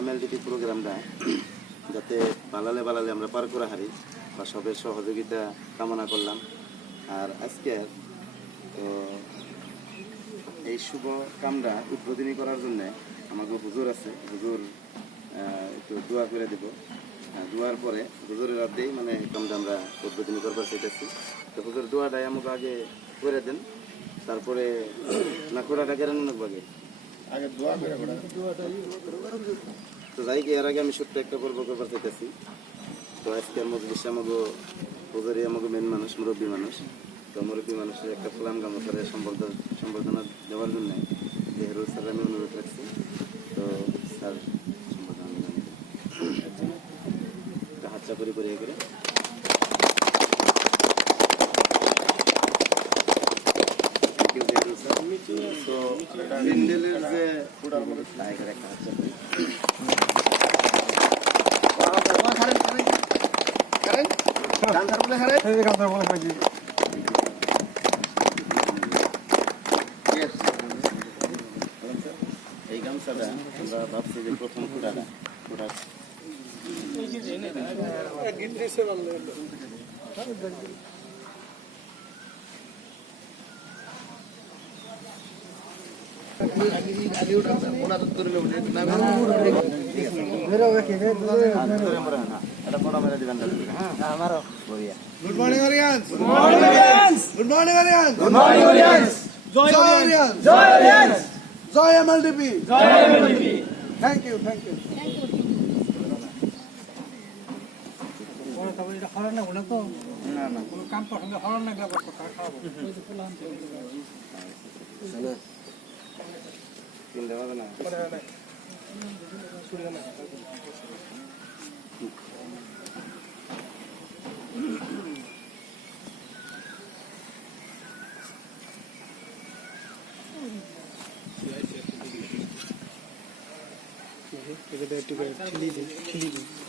এমএলডিপি প্রোগ্রামটা যাতে বালালে আমরা পার করে হারি বা সবের সহযোগিতা কামনা করলাম। আর আজকে তো এই শুভ কামটা উদ্বোধনী করার জন্য আমাকে হুজুর আছে, হুজুর একটু দোয়া করে দেব। দোয়ার পরে হুজুরের রাতেই মানে কামটা আমরা উদ্বোধনী করবার চাইতেছি। তো হুজুর দোয়াটাই আমাকে আগে করে দেন, তারপরে না কোড়াটা কেন আগে আগে দোয়া করে তো যাই কি এর আগে আমি সত্য একটা পর্ব করবার চাইতেছি। তো আজকের মজলিসে আমাকে হুজুরই আমাকে মেন মানুষ, মুরব্বী মানুষ। তো মুরব্বী মানুষের একটা ফুলাম গামোছারে সম্বর্ধনা দেওয়ার জন্য দেহরুল স্যার আমি অনুরোধ রাখছি। তো স্যার সম্বর্ধনা একটা হাতচা করে করে তো প্যান্ডেলের যে একটা হাতচা করি এই গামছাটা আমরা ভাবছি যে প্রথম ফুটাটা Good morning, Arians. Good morning, Arians. Good morning, Arians. Good morning, Arians. Joy Arians. Joy Arians. Joy MLDP. Joy MLDP. Thank you, thank you. ঠেলি দিই